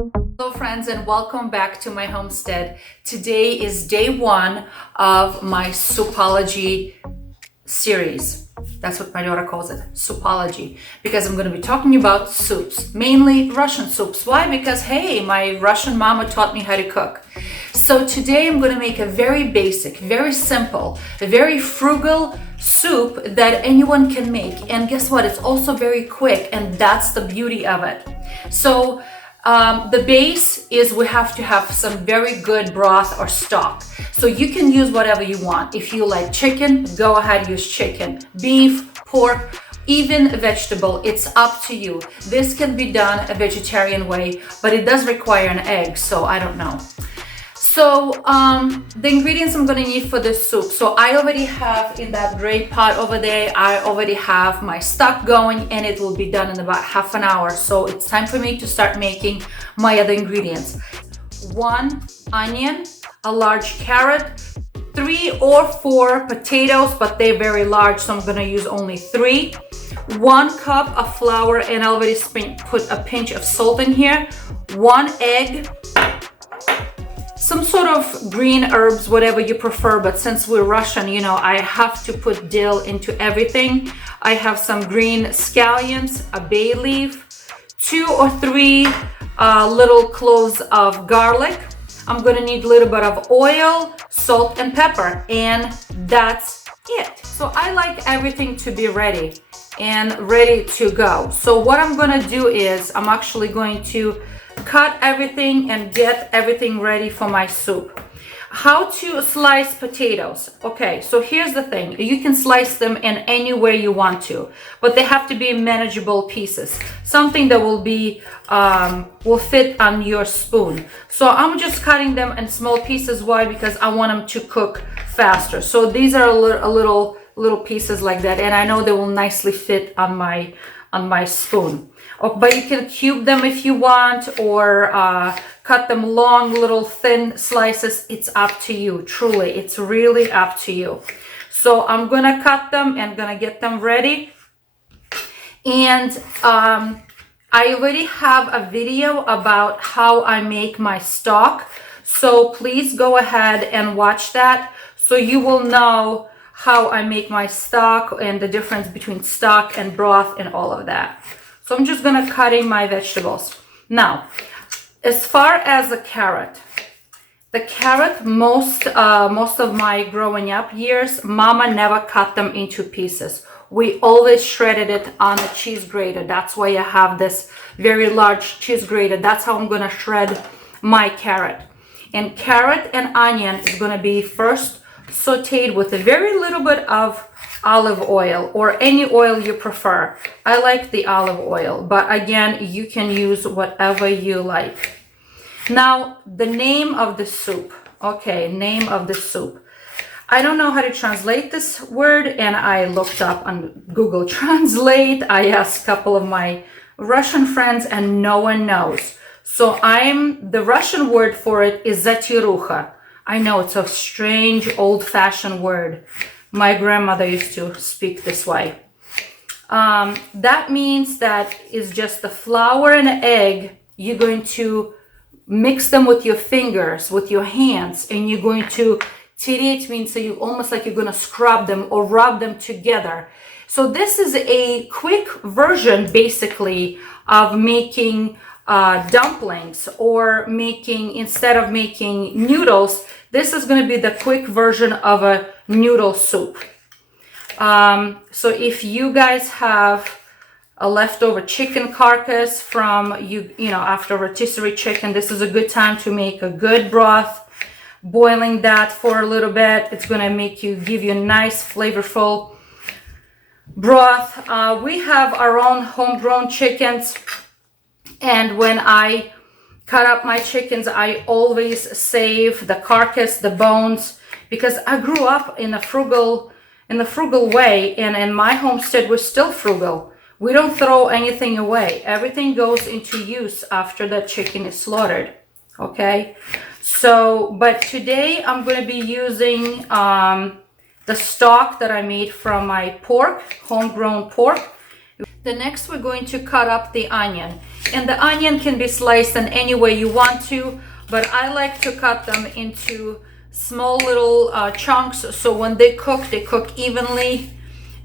Hello friends and welcome back to my homestead. Today is day one of my soupology series. That's what my daughter calls it, soupology, because I'm going to be talking about soups, mainly Russian soups. Why? Because hey, my Russian mama taught me how to cook. So today I'm going to make a very basic, very simple, a very frugal soup that anyone can make. And guess what? It's also very quick, and that's the beauty of it. So the base is we have to have some very good broth or stock. So you can use whatever you want. If you like chicken, go ahead, use chicken, beef, pork, even vegetable. It's up to you. This can be done a vegetarian way, but it does require an egg, so I don't know. So the ingredients I'm going to need for this soup. So I already have in that gray pot over there, I already have my stock going, and it will be done in about half an hour. So it's time for me to start making my other ingredients. 1 onion, a large carrot, 3 or 4 potatoes, but they're very large, so I'm going to use only 3. 1 cup of flour, and I already put a pinch of salt in here. 1 egg. Some sort of green herbs, whatever you prefer, but since we're Russian, you know, I have to put dill into everything. I have some green scallions, a bay leaf, 2 or 3 little cloves of garlic. I'm gonna need a little bit of oil, salt, and pepper, and that's it. So I like everything to be ready and ready to go. So what I'm gonna do is I'm actually going to cut everything and get everything ready for my soup. How to slice potatoes? Okay, so here's the thing. You can slice them in any way you want to, but they have to be manageable pieces, something that will fit on your spoon. So I'm just cutting them in small pieces. Why? Because I want them to cook faster. So these are a little pieces like that, and I know they will nicely fit on my spoon. But you can cube them if you want, or cut them long, little thin slices. It's up to you, truly. It's really up to you. So I'm gonna cut them and gonna get them ready. And I already have a video about how I make my stock. So please go ahead and watch that, so you will know how I make my stock and the difference between stock and broth and all of that. So I'm just gonna cut in my vegetables. Now, as far as the carrot, most of my growing up years, mama never cut them into pieces. We always shredded it on a cheese grater. That's why I have this very large cheese grater. That's how I'm gonna shred my carrot. And carrot and onion is gonna be first sauteed with a very little bit of olive oil, or any oil you prefer. I like the olive oil, but again, you can use whatever you like. Now, the name of the soup. Okay, name of the soup. I don't know how to translate this word, and I looked up on Google Translate. I asked a couple of my Russian friends, and no one knows. So the Russian word for it is Zatiruha. I know it's a strange, old-fashioned word. My grandmother used to speak this way. That means that it's just the flour and egg. You're going to mix them with your fingers, with your hands, and you're going to tiret, means so you almost like you're going to scrub them or rub them together. So this is a quick version, basically, of making dumplings, or instead of making noodles, this is going to be the quick version of a noodle soup. So if you guys have a leftover chicken carcass from after rotisserie chicken, this is a good time to make a good broth. Boiling that for a little bit, it's going to give you a nice flavorful broth. We have our own homegrown chickens, and when I cut up my chickens, I always save the carcass, the bones, because I grew up in the frugal way, and in my homestead we're still frugal. We don't throw anything away. Everything goes into use after the chicken is slaughtered. Okay, so but today I'm going to be using the stock that I made from my pork, homegrown pork. The next we're going to cut up the onion. And the onion can be sliced in any way you want to, but I like to cut them into small little chunks, so when they cook evenly,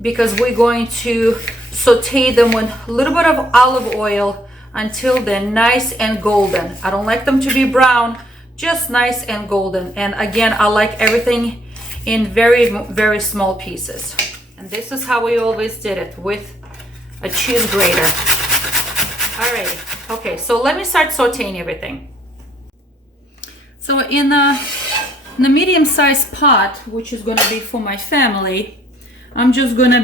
because we're going to saute them with a little bit of olive oil until they're nice and golden. I don't like them to be brown, just nice and golden. And again, I like everything in very, very small pieces. And this is how we always did it, with a cheese grater. Alright, okay, so let me start sauteing everything. So in the medium-sized pot, which is going to be for my family, I'm just going to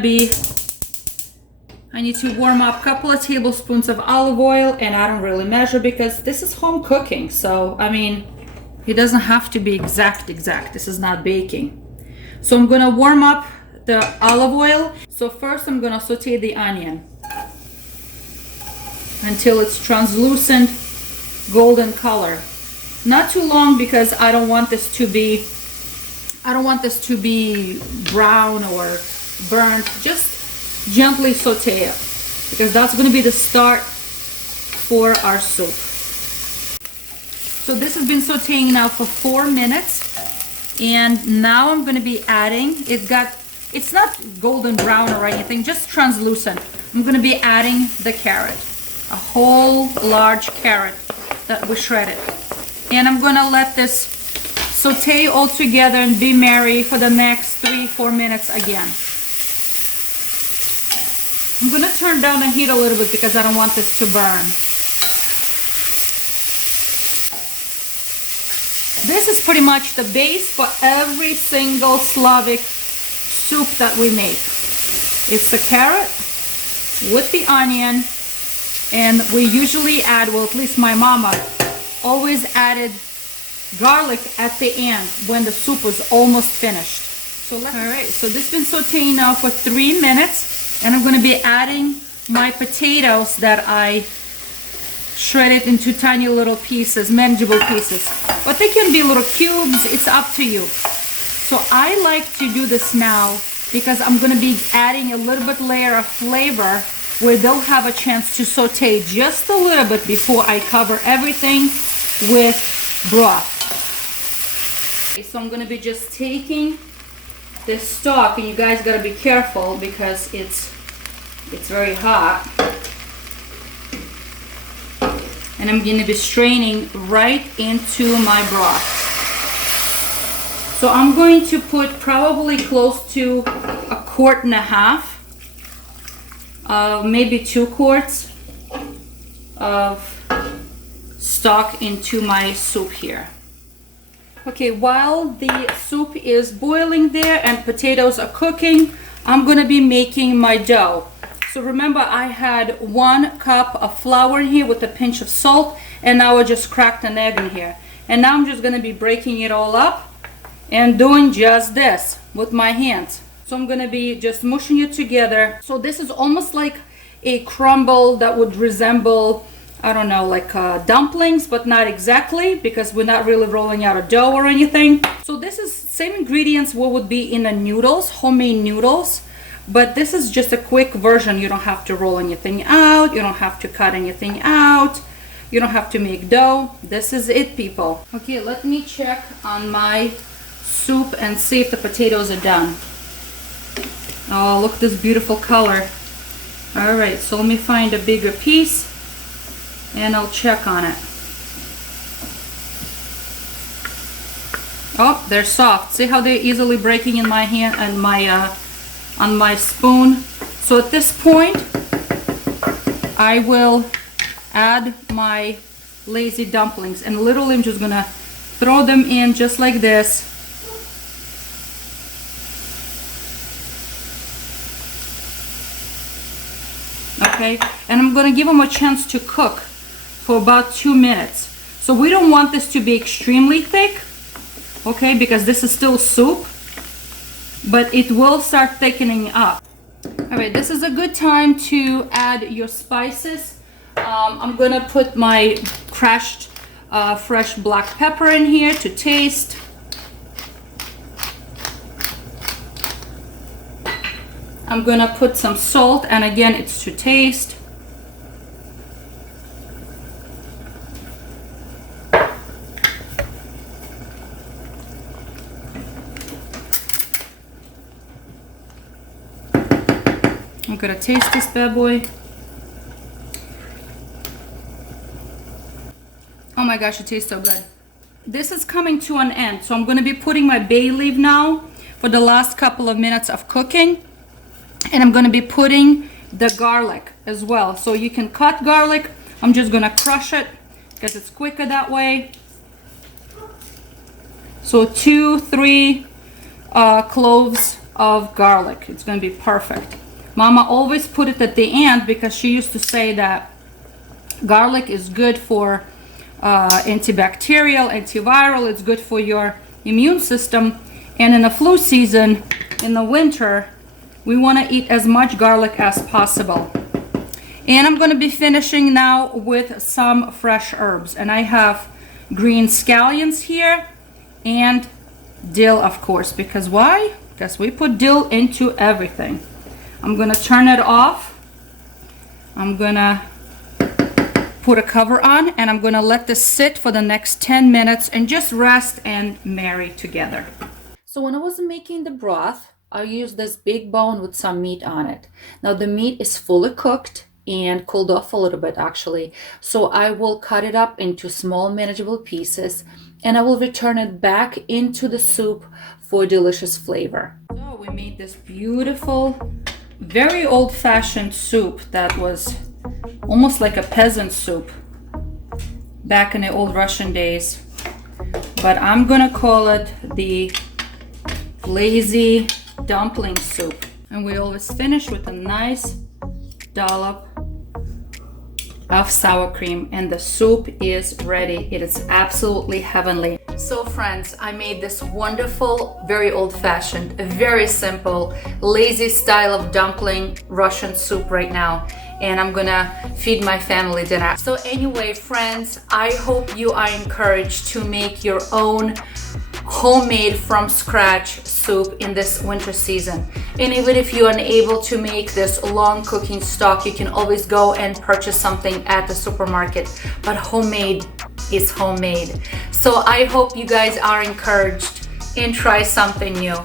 I need to warm up a couple of tablespoons of olive oil, and I don't really measure because this is home cooking. So, I mean, it doesn't have to be exact. This is not baking. So I'm going to warm up the olive oil. So first I'm going to saute the onion until it's translucent golden color. Not too long, because I don't want this to be brown or burnt. Just gently saute it, because that's going to be the start for our soup. So this has been sauteing now for 4 minutes, and now I'm going to be adding, it's not golden brown or anything, just translucent. I'm going to be adding the carrot, a whole large carrot that we shredded. And I'm going to let this saute all together and be merry for the next 3-4 minutes again. I'm going to turn down the heat a little bit because I don't want this to burn. This is pretty much the base for every single Slavic soup that we make. It's the carrot with the onion, and we usually add, well, at least my mama always added garlic at the end when the soup was almost finished. So alright, so this has been sauteing now for 3 minutes, and I'm going to be adding my potatoes that I shredded into tiny little pieces, manageable pieces. But they can be little cubes, it's up to you. So I like to do this now because I'm going to be adding a little bit layer of flavor where they'll have a chance to saute just a little bit before I cover everything with broth. Okay, so I'm going to be just taking this stock, and you guys got to be careful because it's very hot. And I'm going to be straining right into my broth. So I'm going to put probably close to 1.5 quarts, maybe 2 quarts of stock into my soup here. Okay, while the soup is boiling there and potatoes are cooking, I'm going to be making my dough. So remember, I had 1 cup of flour in here with a pinch of salt, and now I just cracked an egg in here. And now I'm just going to be breaking it all up and doing just this with my hands. So I'm going to be just mushing it together. So this is almost like a crumble that would resemble, I don't know, like dumplings, but not exactly, because we're not really rolling out a dough or anything. So this is same ingredients what would be in the noodles, homemade noodles. But this is just a quick version. You don't have to roll anything out. You don't have to cut anything out. You don't have to make dough. This is it, people. Okay, let me check on my soup and see if the potatoes are done. Oh, look at this beautiful color. All right, so let me find a bigger piece and I'll check on it. Oh, they're soft. See how they're easily breaking in my hand and on my spoon. So at this point I will add my lazy dumplings, and literally I'm just gonna throw them in just like this. Okay, and I'm gonna give them a chance to cook for about 2 minutes. So we don't want this to be extremely thick, okay, because this is still soup, but it will start thickening up. All right, this is a good time to add your spices. I'm gonna put my crushed fresh black pepper in here to taste. I'm gonna put some salt, and again, it's to taste. I'm gonna taste this bad boy. Oh my gosh, it tastes so good. This is coming to an end, so I'm gonna be putting my bay leaf now for the last couple of minutes of cooking. And I'm gonna be putting the garlic as well. So you can cut garlic. I'm just gonna crush it because it's quicker that way. So 2-3 cloves of garlic. It's gonna be perfect. Mama always put it at the end because she used to say that garlic is good for antibacterial, antiviral. It's good for your immune system. And in the flu season, in the winter, we want to eat as much garlic as possible. And I'm going to be finishing now with some fresh herbs. And I have green scallions here and dill, of course. Because why? Because we put dill into everything. I'm going to turn it off. I'm going to put a cover on, and I'm going to let this sit for the next 10 minutes and just rest and marry together. So when I was making the broth, I used this big bone with some meat on it. Now the meat is fully cooked and cooled off a little bit actually. So I will cut it up into small manageable pieces, and I will return it back into the soup for delicious flavor. So we made this beautiful, very old-fashioned soup that was almost like a peasant soup back in the old Russian days. But I'm gonna call it the Lazy Dumpling Soup. And we always finish with a nice dollop of sour cream, and the soup is ready. It is absolutely heavenly. So friends, I made this wonderful, very old-fashioned, very simple, lazy style of dumpling Russian soup right now. And I'm gonna feed my family dinner. So anyway, friends, I hope you are encouraged to make your own homemade from scratch soup in this winter season. And even if you're unable to make this long cooking stock, you can always go and purchase something at the supermarket. But homemade is homemade. So I hope you guys are encouraged and try something new.